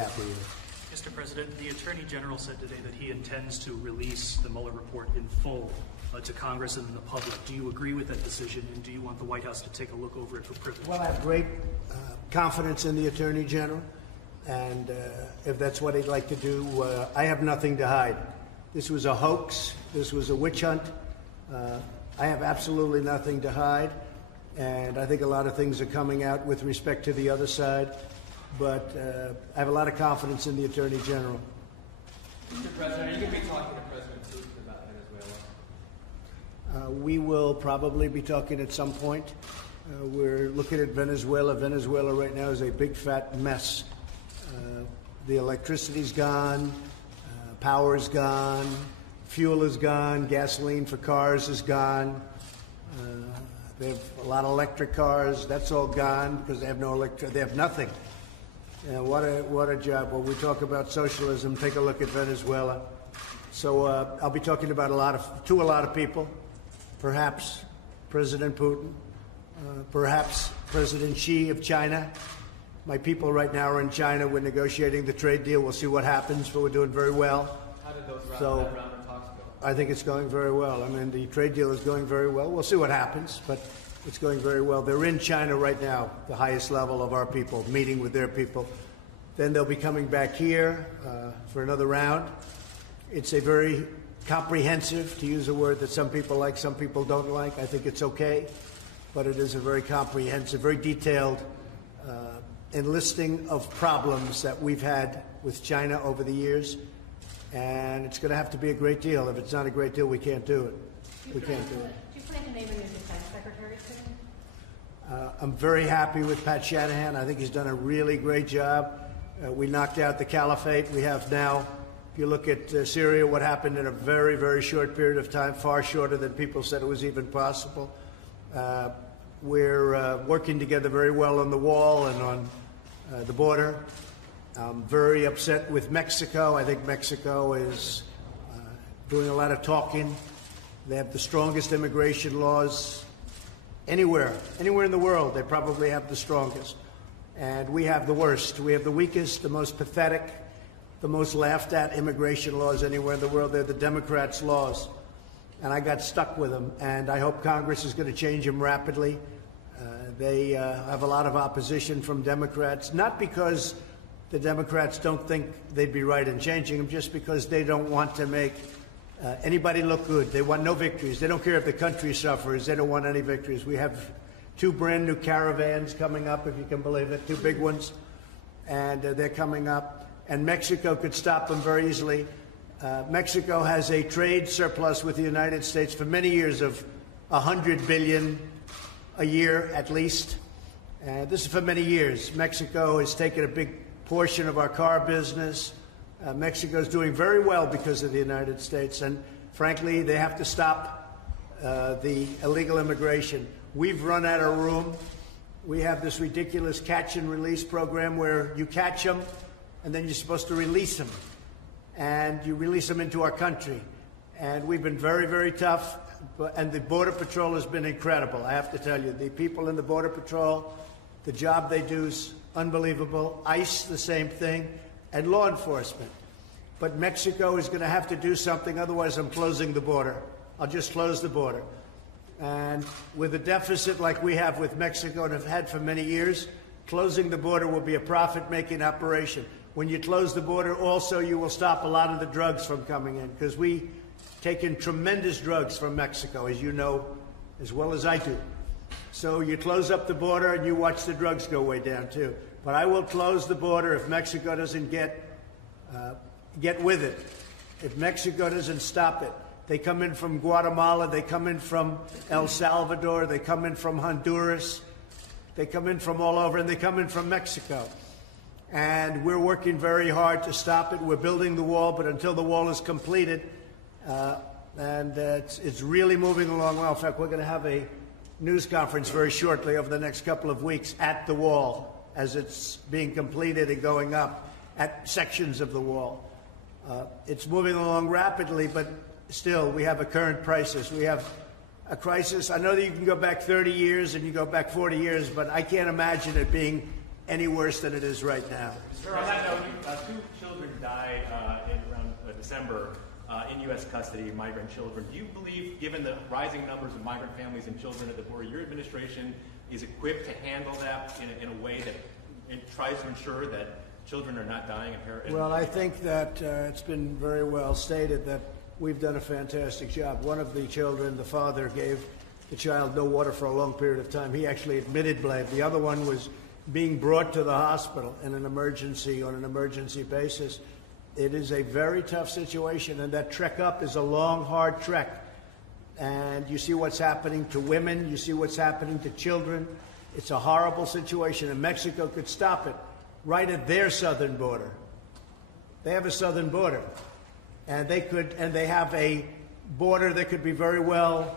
happy with. Mr. President, the Attorney General said today that he intends to release the Mueller report in full to Congress and the public. Do you agree with that decision, and do you want the White House to take a look over it for privilege? Well, I have great confidence in the Attorney General, and if that's what he'd like to do, I have nothing to hide. This was a hoax. This was a witch hunt. I have absolutely nothing to hide, and I think a lot of things are coming out with respect to the other side, but I have a lot of confidence in the Attorney General. Mr. President, are you going to be talking to President Putin about Venezuela? We will probably be talking at some point. We're looking at Venezuela. Venezuela right now is a big fat mess. The electricity's gone, power is gone, fuel is gone, gasoline for cars is gone. They have a lot of electric cars. That's all gone because they have no electric. They have nothing. What a job. When we talk about socialism, take a look at Venezuela. So I'll be talking about a lot of people, perhaps President Putin, perhaps President Xi of China. My people right now are in China. We're negotiating the trade deal. We'll see what happens, but we're doing very well. How did that round of talks go? I think it's going very well. I mean, the trade deal is going very well. We'll see what happens, but it's going very well. They're in China right now, the highest level of our people, meeting with their people. Then they'll be coming back here for another round. It's a very comprehensive, to use a word that some people like, some people don't like. I think it's okay, but it is a very comprehensive, very detailed enlisting of problems that we've had with China over the years, and it's going to have to be a great deal. If it's not a great deal, we can't do it. We can't do it. Do you plan to name a new defense secretary soon? I'm very happy with Pat Shanahan. I think he's done a really great job. We knocked out the caliphate. We have now, if you look at Syria, what happened in a very, very short period of time, far shorter than people said it was even possible. We're working together very well on the wall and on the border. I'm very upset with Mexico. I think Mexico is doing a lot of talking. They have the strongest immigration laws anywhere in the world. They probably have the strongest. And we have the worst. We have the weakest, the most pathetic, the most laughed at immigration laws anywhere in the world. They're the Democrats' laws. And I got stuck with them. And I hope Congress is going to change them rapidly. They have a lot of opposition from Democrats, not because the Democrats don't think they'd be right in changing them, just because they don't want to make anybody look good. They want no victories. They don't care if the country suffers. They don't want any victories. We have 2 brand new caravans coming up, if you can believe it, 2 big ones, and they're coming up. And Mexico could stop them very easily. Mexico has a trade surplus with the United States for many years of $100 billion a year at least. This is for many years. Mexico has taken a big portion of our car business. Mexico is doing very well because of the United States, and frankly, they have to stop the illegal immigration. We've run out of room. We have this ridiculous catch and release program where you catch them, and then you're supposed to release them, and you release them into our country. And we've been very, very tough, and the Border Patrol has been incredible. I have to tell you, the people in the Border Patrol, the job they do is unbelievable. ICE, the same thing, and law enforcement. But Mexico is going to have to do something, otherwise I'm closing the border. I'll just close the border. And with a deficit like we have with Mexico and have had for many years, closing the border will be a profit-making operation. When you close the border, also, you will stop a lot of the drugs from coming in, because we take in tremendous drugs from Mexico, as you know, as well as I do. So you close up the border and you watch the drugs go way down, too. But I will close the border if Mexico doesn't get with it. If Mexico doesn't stop it. They come in from Guatemala. They come in from El Salvador. They come in from Honduras. They come in from all over, and they come in from Mexico. And we're working very hard to stop it. We're building the wall, but until the wall is completed, it's really moving along well. In fact, we're going to have a news conference very shortly over the next couple of weeks at the wall as it's being completed and going up at sections of the wall. It's moving along rapidly, but still, we have a current crisis. We have a crisis. I know that you can go back 30 years and you go back 40 years, but I can't imagine it being any worse than it is right now. Sir, on that note, December in U.S. custody migrant children. Do you believe, given the rising numbers of migrant families and children at the border, your administration is equipped to handle that in a way that it tries to ensure that children are not dying of heroin? Well, I think that it's been very well stated that we've done a fantastic job. One of the children, the father gave the child no water for a long period of time. He actually admitted blame. The other one was being brought to the hospital in an emergency, on an emergency basis. It is a very tough situation, and that trek up is a long, hard trek. And you see what's happening to women. You see what's happening to children. It's a horrible situation, and Mexico could stop it right at their southern border. They have a southern border, and they have a border that could be very well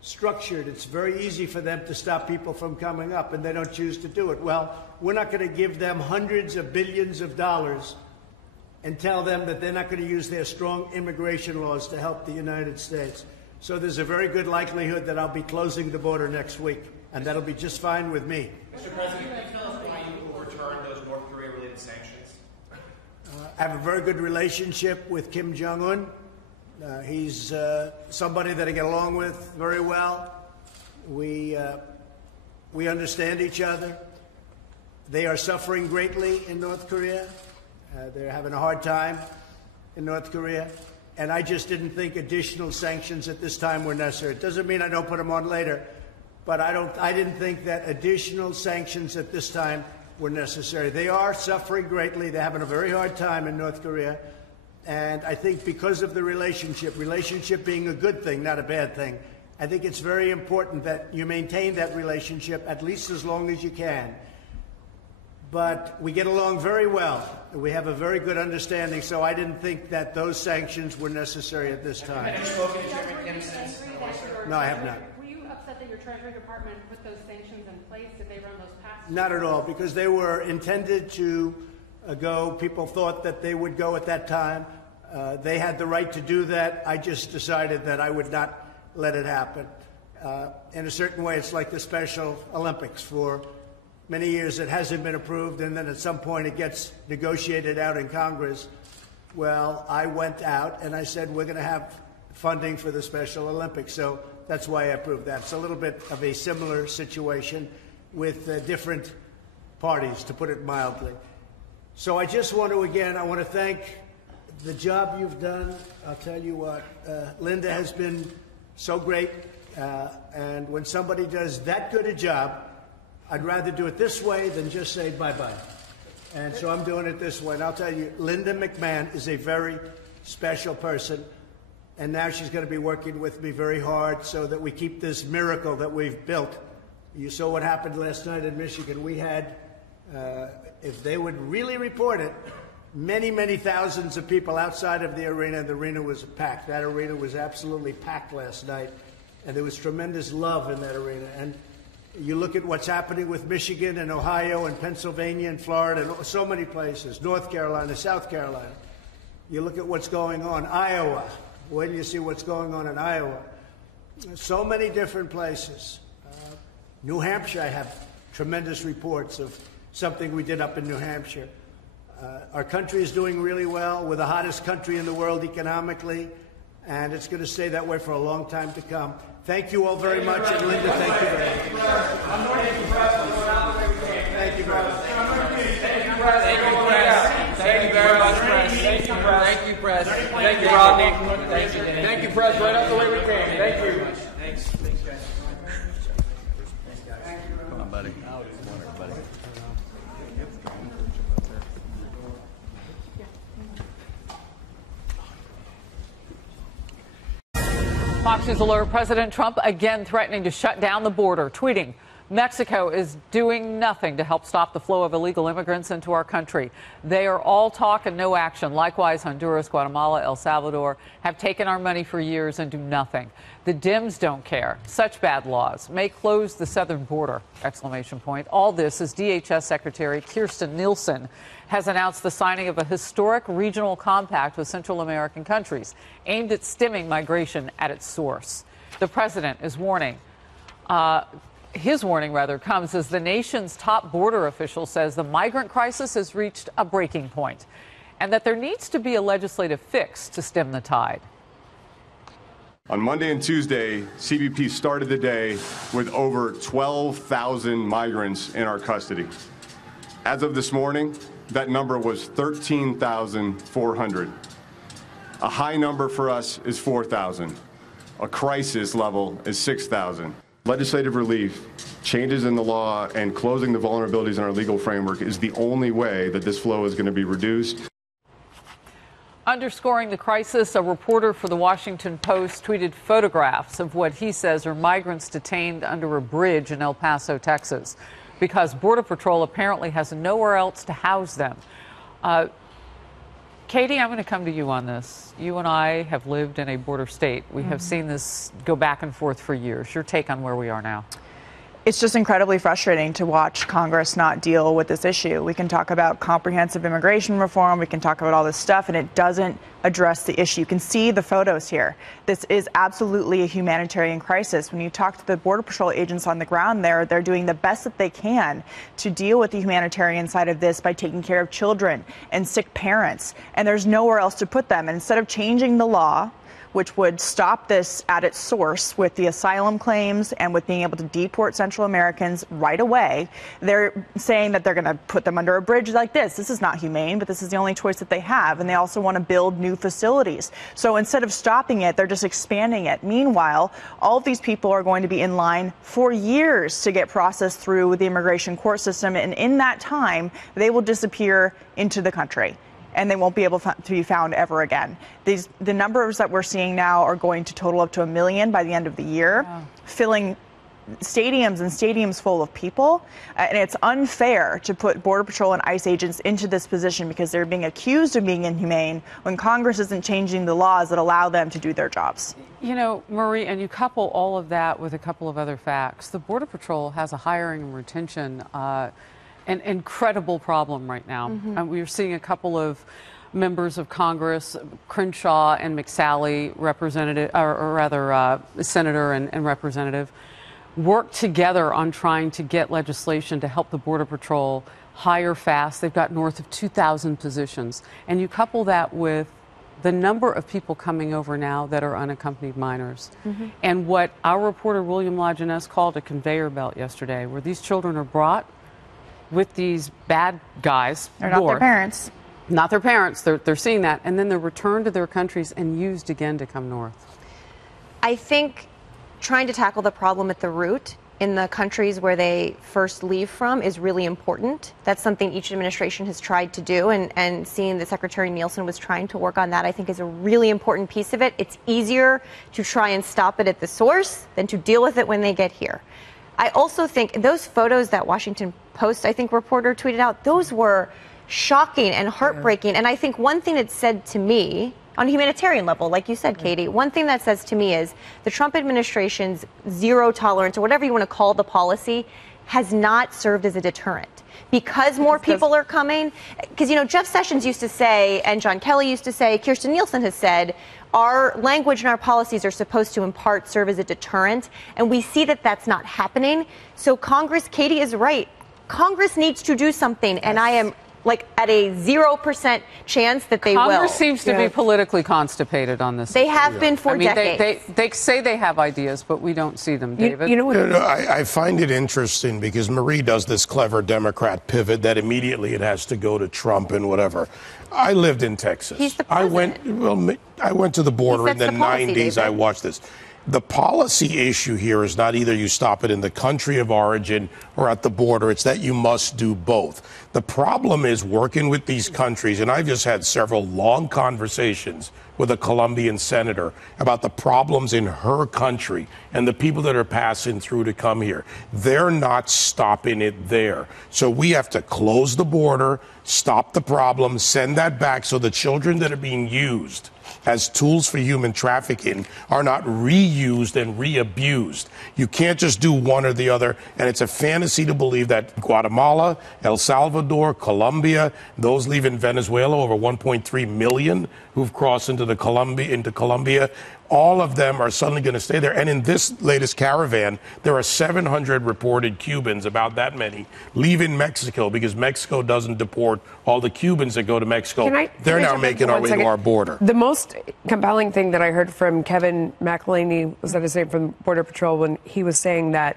structured. It's very easy for them to stop people from coming up, and they don't choose to do it. Well, we're not going to give them hundreds of billions of dollars and tell them that they're not going to use their strong immigration laws to help the United States. So there's a very good likelihood that I'll be closing the border next week, and that'll be just fine with me. Mr. President, can you tell us why you overturned those North Korea-related sanctions? I have a very good relationship with Kim Jong-un. He's somebody that I get along with very well. We understand each other. They are suffering greatly in North Korea. They're having a hard time in North Korea. And I just didn't think additional sanctions at this time were necessary. It doesn't mean I don't put them on later, but I didn't think that additional sanctions at this time were necessary. They are suffering greatly. They're having a very hard time in North Korea. And I think because of the relationship being a good thing, not a bad thing, I think it's very important that you maintain that relationship at least as long as you can. But we get along very well. We have a very good understanding, so I didn't think that those sanctions were necessary at this time. Have you spoken to Chairman Kim since? No, I have not. Were you upset that your Treasury Department put those sanctions in place? Did they run those past? Not at all, because they were intended to go. People thought that they would go at that time. They had the right to do that. I just decided that I would not let it happen. In a certain way, it's like the Special Olympics. For many years it hasn't been approved, and then at some point it gets negotiated out in Congress. Well, I went out and I said we're going to have funding for the Special Olympics, so that's why I approved that. It's a little bit of a similar situation with different parties, to put it mildly. So I just want to, again, I want to thank the job you've done. I'll tell you what, Linda has been so great, and when somebody does that good a job, I'd rather do it this way than just say bye-bye. And so I'm doing it this way. And I'll tell you, Linda McMahon is a very special person. And now she's going to be working with me very hard so that we keep this miracle that we've built. You saw what happened last night in Michigan. We had, if they would really report it, many, many thousands of people outside of the arena. The arena was packed. That arena was absolutely packed last night. And there was tremendous love in that arena. And you look at what's happening with Michigan and Ohio and Pennsylvania and Florida and so many places, North Carolina, South Carolina. You look at what's going on, Iowa. When you see what's going on in Iowa, so many different places. New Hampshire, I have tremendous reports of something we did up in New Hampshire. Our country is doing really well. We're the hottest country in the world economically, and it's going to stay that way for a long time to come. Thank you all very much, and Linda, thank you very much. Thank you very much. Thank you very much, Press. Thank you, Press. Thank you, Press. Thank you, Rodney. Thank you, Press. Right up the way we came. Thank you. Thanks. Thanks, guys. Come on, buddy. Fox News alert, President Trump again threatening to shut down the border, tweeting, Mexico is doing nothing to help stop the flow of illegal immigrants into our country. They are all talk and no action. Likewise, Honduras, Guatemala, El Salvador have taken our money for years and do nothing. The Dems don't care. Such bad laws may close the southern border, ! All this as DHS Secretary Kirstjen Nielsen has announced the signing of a historic regional compact with Central American countries aimed at stemming migration at its source. The president is warning. His warning, comes as the nation's top border official says the migrant crisis has reached a breaking point. and that there needs to be a legislative fix to stem the tide. On Monday and Tuesday, CBP started the day with over 12,000 migrants in our custody. As of this morning, that number was 13,400. A high number for us is 4,000. A crisis level is 6,000. Legislative relief, changes in the law, and closing the vulnerabilities in our legal framework is the only way that this flow is going to be reduced. Underscoring the crisis, a reporter for the Washington Post tweeted photographs of what he says are migrants detained under a bridge in El Paso, Texas, because Border Patrol apparently has nowhere else to house them. Katie, I'm going to come to you on this. You and I have lived in a border state. We have seen this go back and forth for years. Your take on where we are now? It's just incredibly frustrating to watch Congress not deal with this issue. We can talk about comprehensive immigration reform, we can talk about all this stuff, and it doesn't address the issue. You can see the photos here. This is absolutely a humanitarian crisis. When you talk to the Border Patrol agents on the ground there, they're doing the best that they can to deal with the humanitarian side of this by taking care of children and sick parents. And there's nowhere else to put them. And instead of changing the law, which would stop this at its source with the asylum claims and with being able to deport Central Americans right away, they're saying that they're going to put them under a bridge like this. This is not humane, but this is the only choice that they have. And they also want to build new facilities. So instead of stopping it, they're just expanding it. Meanwhile, all of these people are going to be in line for years to get processed through the immigration court system. And in that time, they will disappear into the country, and they won't be able to be found ever again. The numbers that we're seeing now are going to total up to 1 million by the end of the year, filling stadiums and stadiums full of people. And it's unfair to put Border Patrol and ICE agents into this position because they're being accused of being inhumane when Congress isn't changing the laws that allow them to do their jobs. You know, Marie, and you couple all of that with a couple of other facts. The Border Patrol has a hiring and retention an incredible problem right now. We're seeing a couple of members of Congress, Crenshaw and McSally, representative, or rather senator and representative, work together on trying to get legislation to help the Border Patrol hire fast. They've got north of 2,000 positions. And you couple that with the number of people coming over now that are unaccompanied minors. And what our reporter William Lajeunesse called a conveyor belt yesterday, where these children are brought with these bad guys. They're not their parents. Not their parents. They're seeing that. And then they're returned to their countries and used again to come north. I think trying to tackle the problem at the root in the countries where they first leave from is really important. That's something each administration has tried to do, and seeing that Secretary Nielsen was trying to work on that, I think, is a really important piece of it. It's easier to try and stop it at the source than to deal with it when they get here. I also think those photos that Washington Post, I think, reporter tweeted out, those were shocking and heartbreaking. And I think one thing it said to me, on a humanitarian level, like you said, Katie, one thing that says to me is the Trump administration's zero tolerance, or whatever you want to call the policy, has not served as a deterrent. Because more people are coming, because, you know, Jeff Sessions used to say, and John Kelly used to say, Kirstjen Nielsen has said, our language and our policies are supposed to in part serve as a deterrent, and we see that that's not happening. So Congress, Katie is right, Congress needs to do something, and I am like at a 0% chance that they will. Congress seems to be politically constipated on this. They have been for decades. They say they have ideas, but we don't see them, David. You know what? I find it interesting because Marie does this clever Democrat pivot that immediately it has to go to Trump and whatever. I lived in Texas. He's the president. I went to the border in the policy, 90s. David. I watched this. The policy issue here is not either you stop it in the country of origin or at the border. It's that you must do both. The problem is working with these countries, and I've just had several long conversations with a Colombian senator about the problems in her country and the people that are passing through to come here. They're not stopping it there. So we have to close the border, stop the problem, send that back so the children that are being used as tools for human trafficking are not reused and re-abused. You can't just do one or the other, and it's a fantasy to believe that Guatemala, El Salvador, Colombia, those leaving Venezuela, over 1.3 million who've crossed into Colombia, all of them are suddenly going to stay there. And in this latest caravan, there are 700 reported Cubans, about that many, leaving Mexico because Mexico doesn't deport all the Cubans that go to Mexico. They're now making our way to our border. The most compelling thing that I heard from Kevin McElhaney, was that his name, from Border Patrol, when he was saying that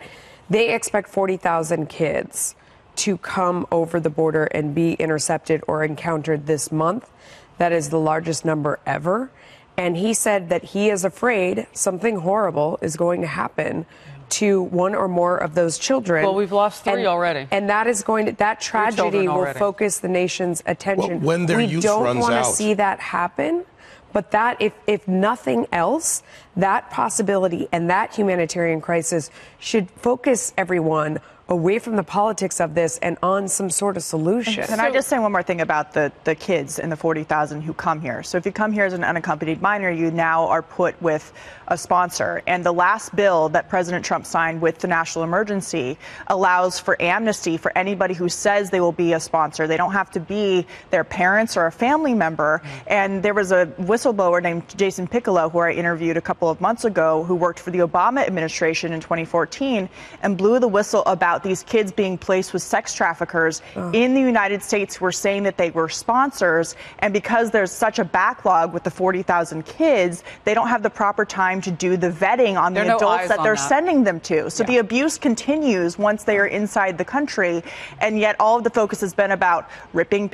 they expect 40,000 kids to come over the border and be intercepted or encountered this month. That is the largest number ever. And he said that he is afraid something horrible is going to happen to one or more of those children. Well, we've lost 3 already. And that is going to, that tragedy will focus the nation's attention. Well, when their youth runs out. We don't want to see that happen. But that, if nothing else, that possibility and that humanitarian crisis should focus everyone away from the politics of this and on some sort of solution. Can I just say one more thing about the kids and the 40,000 who come here? So if you come here as an unaccompanied minor, you now are put with a sponsor. And the last bill that President Trump signed with the national emergency allows for amnesty for anybody who says they will be a sponsor. They don't have to be their parents or a family member. And there was a whistleblower named Jason Piccolo, who I interviewed a couple of months ago, who worked for the Obama administration in 2014 and blew the whistle about these kids being placed with sex traffickers in the United States who were saying that they were sponsors. And because there's such a backlog with the 40,000 kids, they don't have the proper time to do the vetting on the adults that they're sending them to. So the abuse continues once they are inside the country. And yet all of the focus has been about ripping,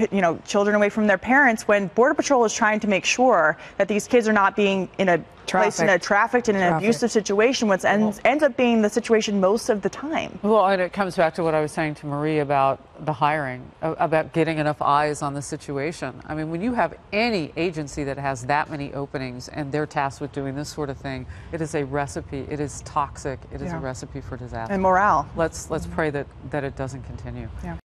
children away from their parents, when Border Patrol is trying to make sure that these kids are not being placed in a trafficked in an abusive situation, which ends up being the situation most of the time. Well, and it comes back to what I was saying to Marie about the hiring, about getting enough eyes on the situation. I mean, when you have any agency that has that many openings and they're tasked with doing this sort of thing, it is a recipe. It is toxic. It is a recipe for disaster. And morale. Let's pray that it doesn't continue. Yeah.